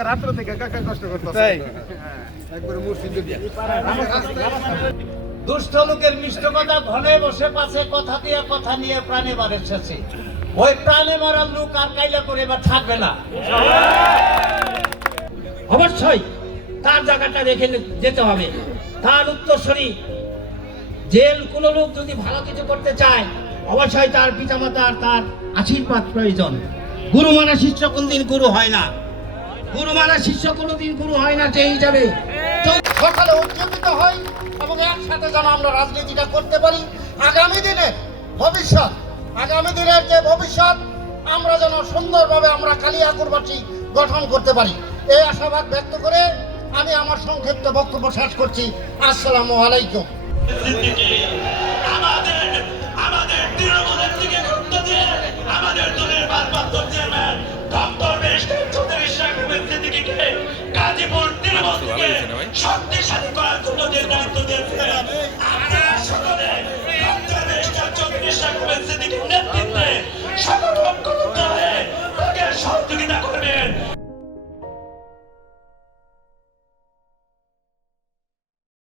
রাত্র থেকে দুষ্ট লোকের মিষ্ট কথা বসে পাশে কথা দিয়ে কথা নিয়ে প্রাণে এসেছে। ওই প্রাণে মারার লোক আর কাইলা করে এবার থাকবে না। অবশ্যই তার জায়গাটা রেখে যেতে হবে। তার উত্তরসূরি, জেল কোন লোক যদি ভালো কিছু করতে চায়, অবশ্যই তার পিতামাতার তার আশীর্বাদ প্রয়োজন। গুরু মানা শিষ্য কোনদিন গুরু হয় না। গুরু মানা শিষ্য কোনোদিন গুরু হয় না সেই হিসাবে। সকালে উজ্জীবিত হয় এবং একসাথে যেন আমরা রাজনীতিটা করতে পারি, আগামী দিনে ভবিষ্যৎ আগামী দিনের যে ভবিষ্যৎ আমরা যেন সুন্দরভাবে আমরা কালিয়াকুরবাসী গঠন করতে পারি। এই আশাবাদ ব্যক্ত করে আমি আমার সংক্ষিপ্ত বক্তব্য শেষ করছি। আসসালামু আলাইকুম। আমাদের আমাদের